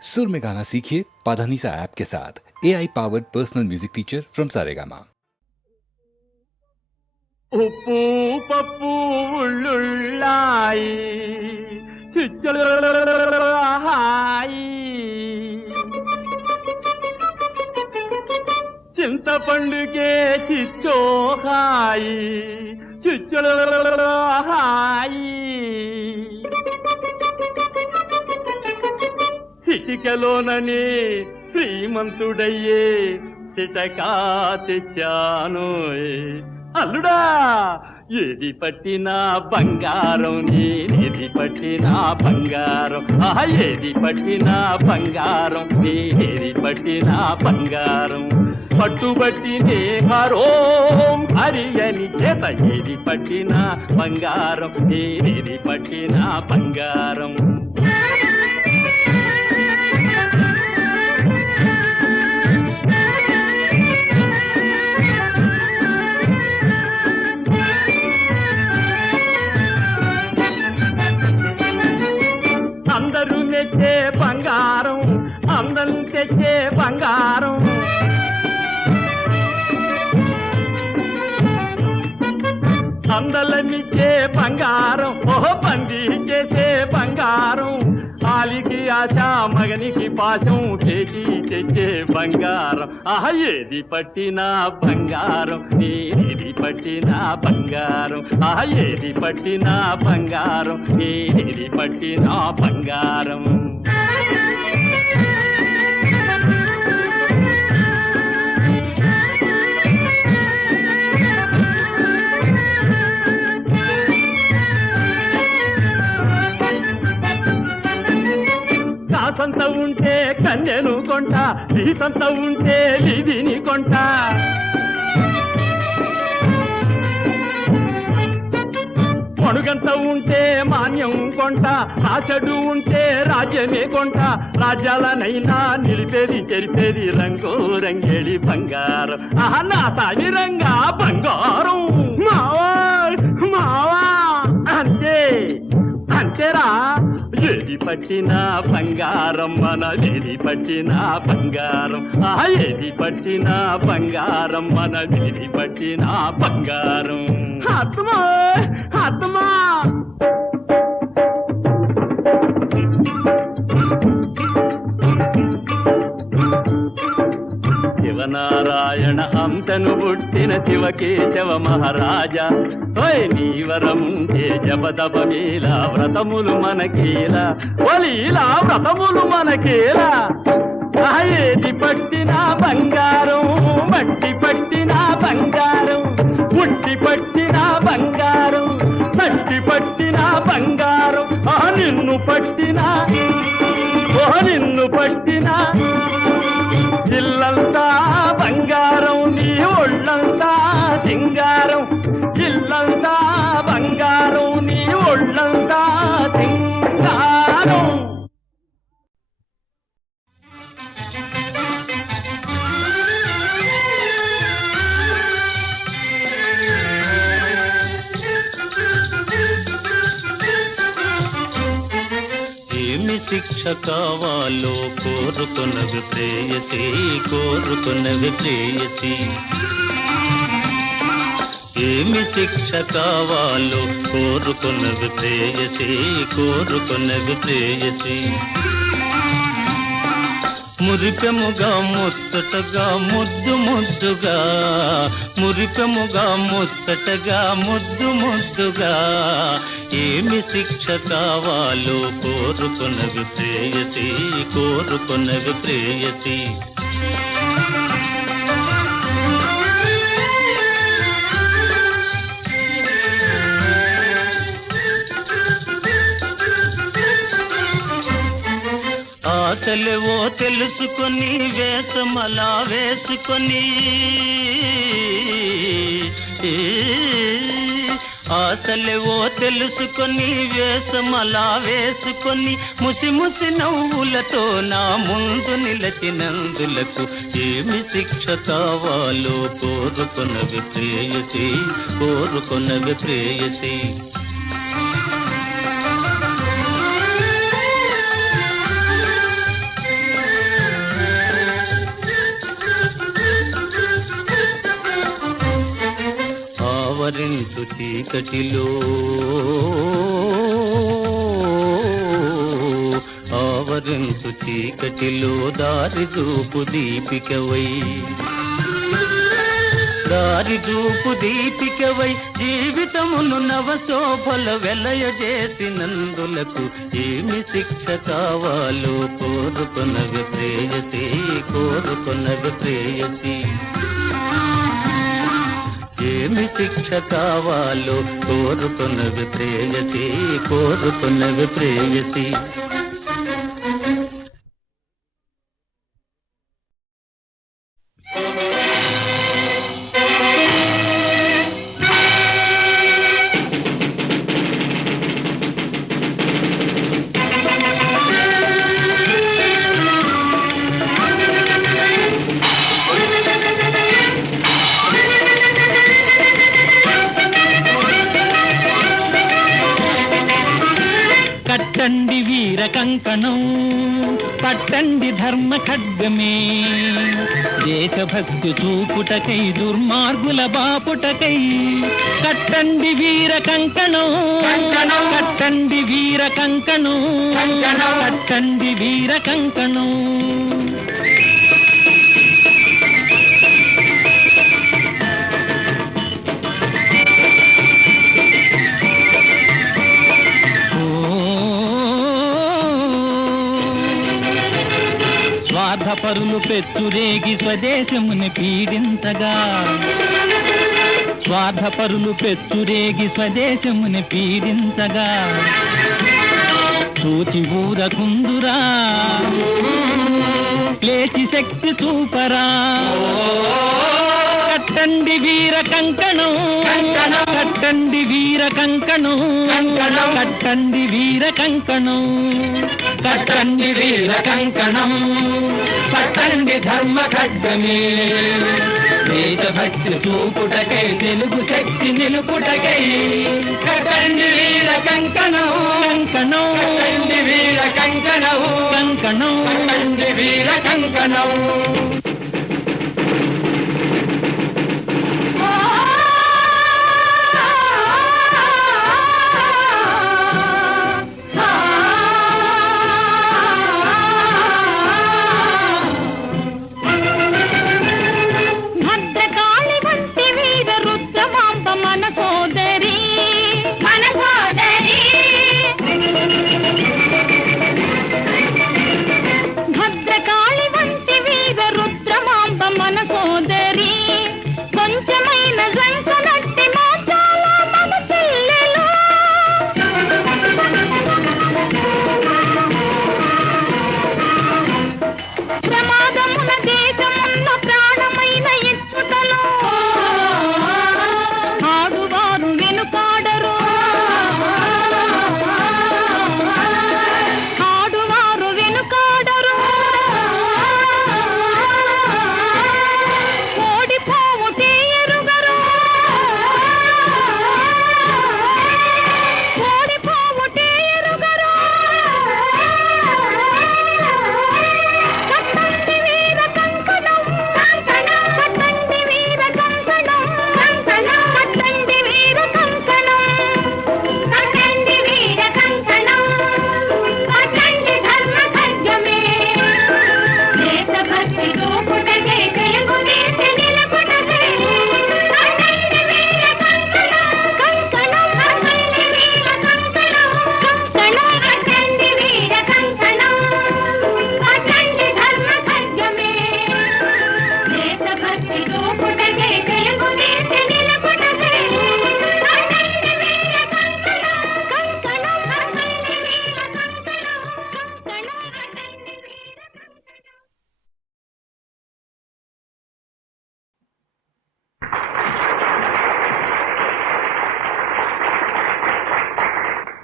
सुर में गाना सीखिए पाधानीसा ऐप के साथ। AI powered personal music teacher from Saregama. ఉప్పు పప్పు ఉళ్ళుళ్ళాయి హాయి చింతపండుకే చిచ్చోహాయి హాయి చిటికలోనని శ్రీమంతుడయ్యే చిటకా తెచ్చాను అల్లుడా ఏది పట్టినా బంగారం నేది పట్టినా బంగారం ఏది పట్టినా బంగారం నేది పట్టినా బంగారం పట్టుబట్టి హరోం హరి అని చేత ఏది పట్టినా బంగారం నేది పట్టినా బంగారం అందరూ మెచ్చే బంగారం అందం తెచ్చే బంగారం అందలమిచ్చే బంగారం ఓహో పంది చేసే బంగారం ఆలికి ఆశ మగనికి పాశం చేసి తెచ్చే బంగారం ఏది పట్టినా బంగారం ఏది పట్టినా బంగారం ఏది పట్టినా బంగారం ఏది పట్టినా బంగారం కాసంత ఉంటే కన్యను కొంట లీసంత ఉంటే లివిని కొంట మడుగంత ఉంటే మాన్యం కొంట రాచడు ఉంటే రాజ్యమే కొంట రాజ్యాలనైనా నిలిపేది చెరిపేది రంగు రంగేడి బంగారం నా సాగిరంగా బంగారం మావా మావా అంతే అంతేరా ఏది పట్టినా బంగారం మనది పట్టినా బంగారం ఏది పట్టినా బంగారం మనది పట్టినా బంగారం ఆత్మా ఆత్మా శివనారాయణ అంశను పుట్టిన శివకేశవ మహారాజా నీవరం జపదపమీలా వ్రతములు మనకేలా ఒలీలా వ్రతములు మనకేలా ఏది పట్టినా బంగారం మట్టి పట్టినా బంగారం పుట్టి పట్టినా బంగారం మట్టి పట్టినా బంగారం నిన్ను పట్టినా నిన్ను పట్టినా ఇల్లంతా బంగారం నీ ఒళ్ళంతా సింగారం ఇల్లంతా బంగారం నీ ఒళ్ళంతా సింగారం ఏమి శిక్ష కావాలో కోరుకున్నవి ప్రేయసి కోరుకున్నవి ప్రేయసి ఏమి శిక్ష కావాలో కోరుకున్నవి ప్రేయసి కోరుకున్నవి ప్రేయసి మురిపెముగా ముచ్చటగా ముద్దు ముద్దుగా మురిపెముగా ముచ్చటగా ముద్దు ముద్దుగా ఏమి శిక్ష కావాలో కోరుకున్నవి ప్రేయసి కోరుకున్నవి ప్రేయసి ఆశలేవో తెలుసుకొని వేషమలా వేసుకొని ఆశలేవో తెలుసుకొని వేషమలా వేసుకొని ముసి ముసి నవ్వులతో నా ముందు నిలచినందులకు ఏమి శిక్ష కావాలో కోరుకున్నవి ప్రేయసి కోరుకున్నవి ప్రేయసి చీకటిలో ఆవరించు చీకటిలో దారి చూపు దీపికవై జీవితమును నవశోభల వెలయజేసినందులకు ఏమి శిక్ష కావాలో కోరుకొనవి ప్రేయసి ఏమి శిక్ష కావాలో కోరుకొనవి ప్రేయసి కట్టండి వీర కంకణం పట్టండి ధర్మ ఖడ్గమే దేశభక్తి చూపుటకై దుర్మార్గుల బాపుటకై కట్టండి వీర కంకణం కట్టండి వీర కంకణం కట్టండి వీర కంకణం స్వార్థపరులు పెచ్చురేగి స్వదేశముని పీడించగా చూచి ఊరకుందురా లేచి శక్తి చూపరా కట్టండి వీర కంకణం కట్టండి వీర కంకణం కట్టండి వీర కంకణం కట్టండి వీర కంకణం పట్టండి ధర్మ ఖడ్గమే దేశభక్తి చూపుటకై తెలుగు శక్తి నిలుపుటకై కట్టండి వీర కంకణం కట్టండి వీర కంకణం కట్టండి వీర కంకణం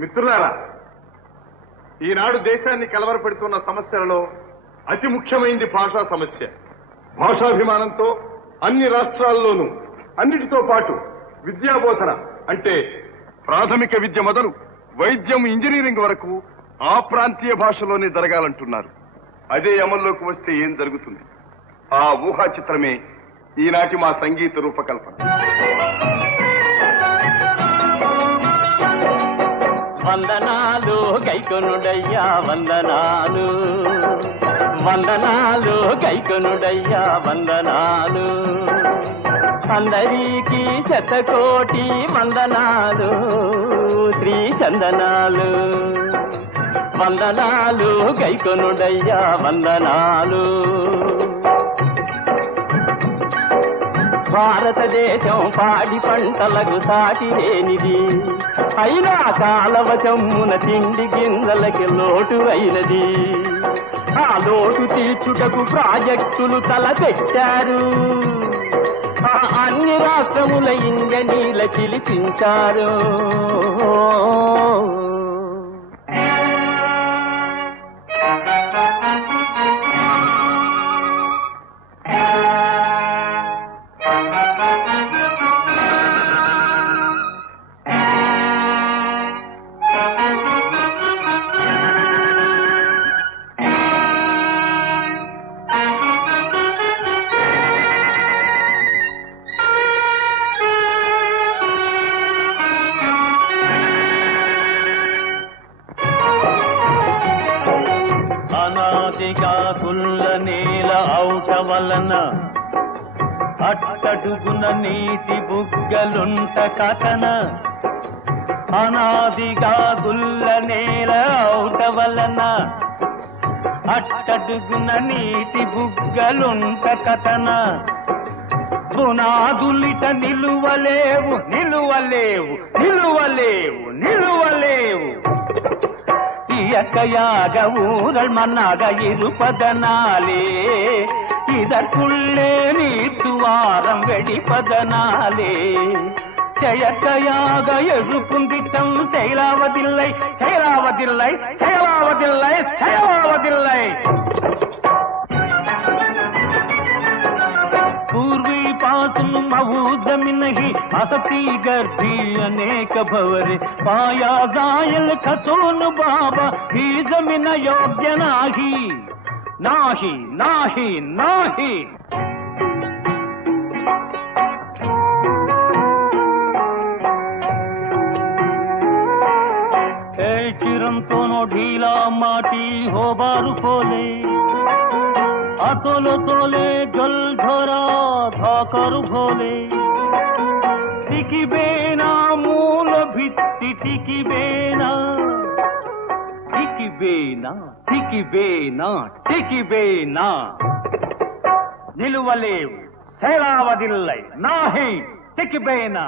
మిత్రులారా, ఈనాడు దేశాన్ని కలవరపెడుతున్న సమస్యలలో అతి ముఖ్యమైనది భాషా సమస్య. భాషాభిమానంతో అన్ని రాష్ట్రాల్లోనూ అన్నిటితో పాటు విద్యాబోధన అంటే ప్రాథమిక విద్య మొదలు వైద్యం, ఇంజనీరింగ్ వరకు ఆ ప్రాంతీయ భాషలోనే జరగాలంటున్నారు. అదే అమల్లోకి వస్తే ఏం జరుగుతుంది? ఆ ఊహా చిత్రమే ఈనాటి మా సంగీత రూపకల్పన. వందనాలు గైకొనుడయ్యా వందనాలు, వందనాలు గైకొనుడయ్యా వందనాలు. అందరికీ శతకోటి వందనాలు శ్రీ చందనాలు, వందనాలు గైకొనుడయ్యా వందనాలు. భారతదేశం పాడి పంటలకు సాటి లేనిది, అయినా కాలవచమ్మున తిండి గింజలకి లోటు అయినది. ఆ లోటు తీర్చుటకు ప్రాజెక్టులు తలపెట్టారు, ఆ అన్ని రాష్ట్రముల ఇంజనీల పిలిపించారు. అనాదిగా కుల్ల నేల ఔట వలన అట్టడుగున నీటి బుగ్గలుంట కథన, అనాదిగా కుల్ల నేల ఔట వలన అట్టడుగున నీటి బుగ్గలుంట కథన. పునాదులిట నిలువలేవు నిలువలేవు నిలువలేవు నిలువలేవు. இயற்கையாக ஊரல் மண்ணாக இருப்பதனாலே, இதற்குள்ளே நீத்துவாரம் வெடிப்பதனாலே செயற்கையாக எழுப்பும் திட்டம் செயலாவதில்லை செயலாவதில்லை செயலாவதில்லை செயலாவதில்லை. पूर्वी पासून मऊ जमीनही असती गर्दी अनेक भवरे, पाया जायल खचून बाबा ही जमीन योग्य नाही नाही नाही नाही. चिरंतोनो ढीला माटी हो बारू खोले, अतोलो तोले जल झोरा धाकरु भोले. टिकिबेना मूल भित्ति टिकिबेना टिकिबेना टिकिबेना टिकिबेना. నిలువలేవు సేలావదిల్లై నాహి టికిబేనా,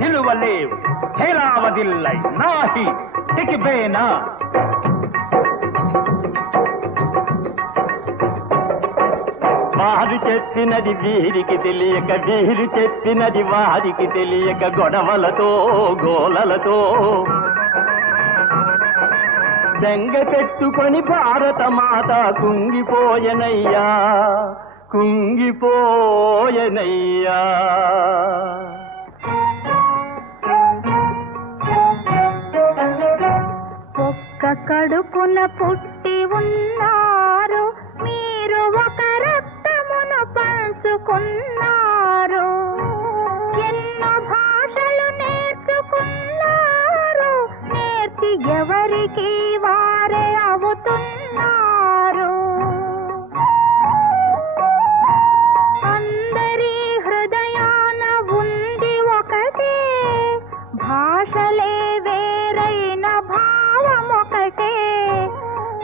నిలువలేవు సేలావదిల్లై నాహి టికిబేనా. వారు చెప్పినది వీరికి తెలియక, వీరు చెప్పినది వారికి తెలియక, గొడవలతో గోలలతో బెంగ పెట్టుకొని భారత మాత కుంగిపోయనయ్యా కుంగిపోయనయ్యా. ఒక్క కడుపున పుట్టి ఉన్నారు మీరు, ఒక రక్తమును పంచుకున్నారు, ఎన్నో భాషలు నేర్చుకున్నారు, నేర్చి ఎవరికి వారే అవుతున్నారు. అందరి హృదయాన ఉంది ఒకటే, భాషలే వేరైన భావం ఒకటే.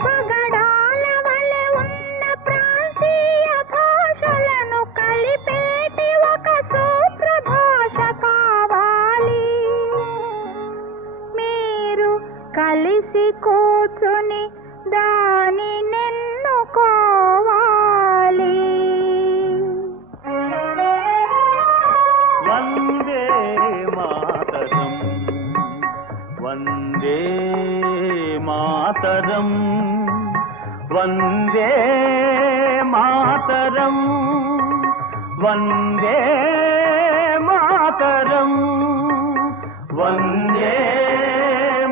పగడాల వలె ఉన్న ప్రాంతీయ భాషలను కలిపేటి ఒక సూత్ర భాష కావాలి. మీరు కలిసి కూర్చుని దాని నెన్నుకోవాలి. వందే మాతరం వందే మాతరం వందే మాతరం వందే మాతరం వందే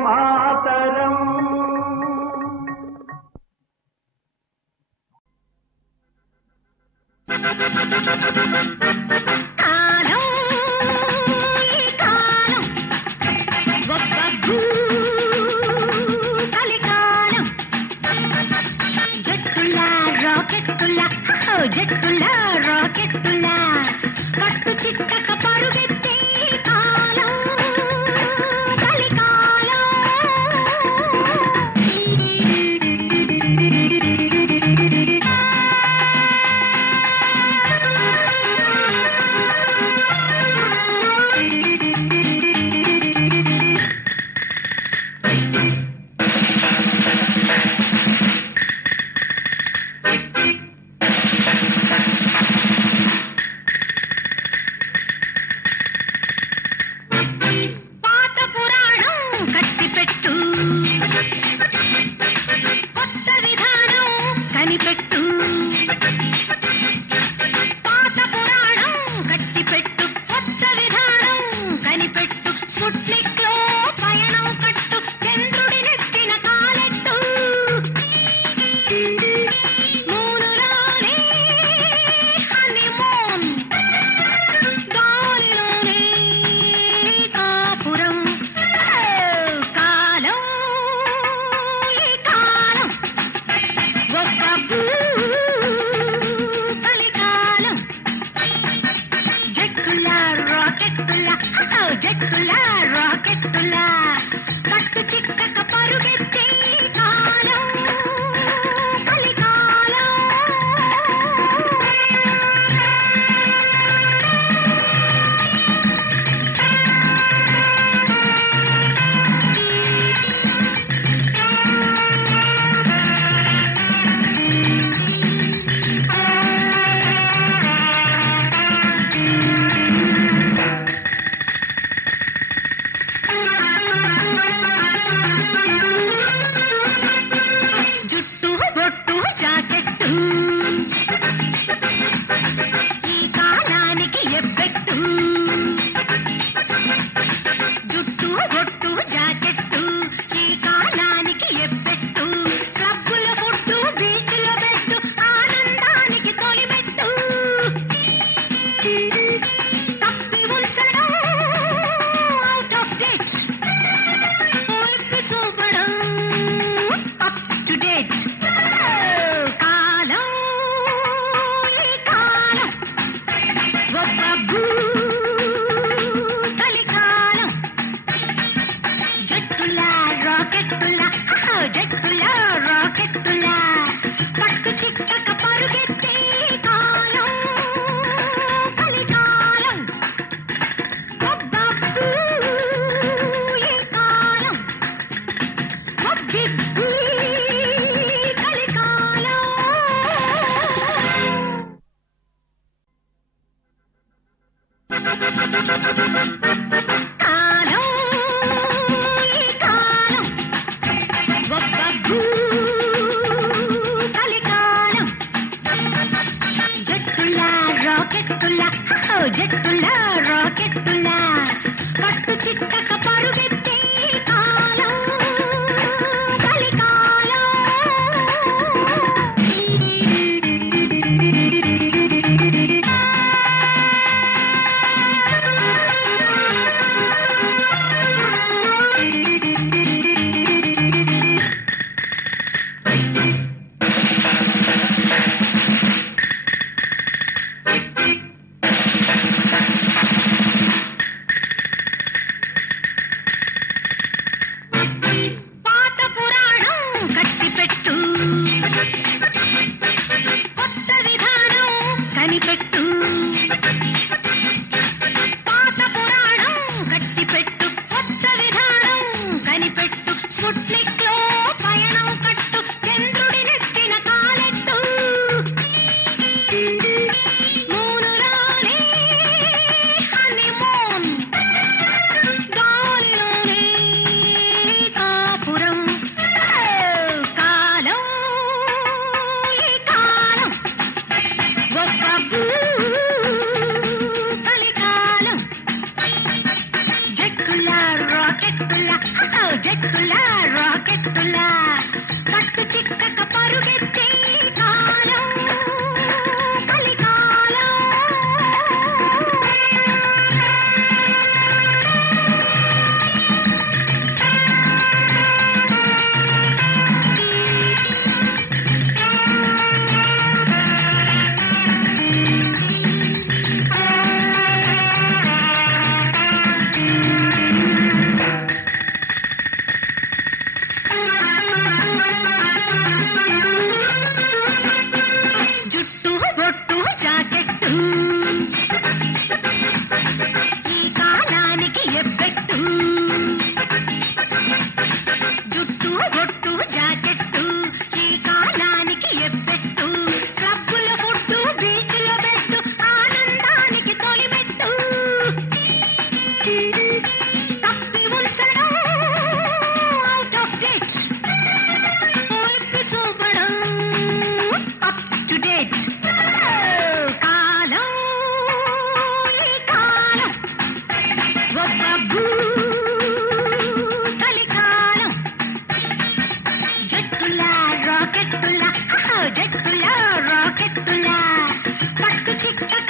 మాతరం. కాలం ఈ కాలం గొప్ప భూమి జట్టులా రాకెట్టులా కట్టు చిట్టక పరుగెత్తే కాలం కలికాలం. పాత పురాణం కట్టిపెట్టు కొత్త విధానం కనిపెట్టు. పాత పురాణం కట్టిపెట్టు కొత్త విధానం కనిపెట్టు. స్పుట్నిక్ లో పయనం కట్టు చంద్రుడి నెట్టిన కాలెట్టు. మూనులోనే హనీమూన్ గాలిలోనే కాపురం. కాలం ఈ కాలం ఒక కలికాలం. జట్టులా రాకెట్టులా జట్టులా రాకెట్టులా కట్టు చిక్కక పరుగెత్తే కాలం కలికాలం. జుట్టు బొట్టు జాకెట్టు ఈ కాలానికి ఎబ్బెట్టు. జుట్టు బొట్టు జాకెట్టు ఈ కాలానికి ఎబ్బెట్టు. క్లబ్బుల పుట్టు బీచ్ల పెట్టు ఆనందానికి తొలిమెట్టు. తప్పి ఉంచడం అవుట్ ఆఫ్ డేట్ ఒలిపి చూపడం అప్ టు డేట్. కాలం చిక్క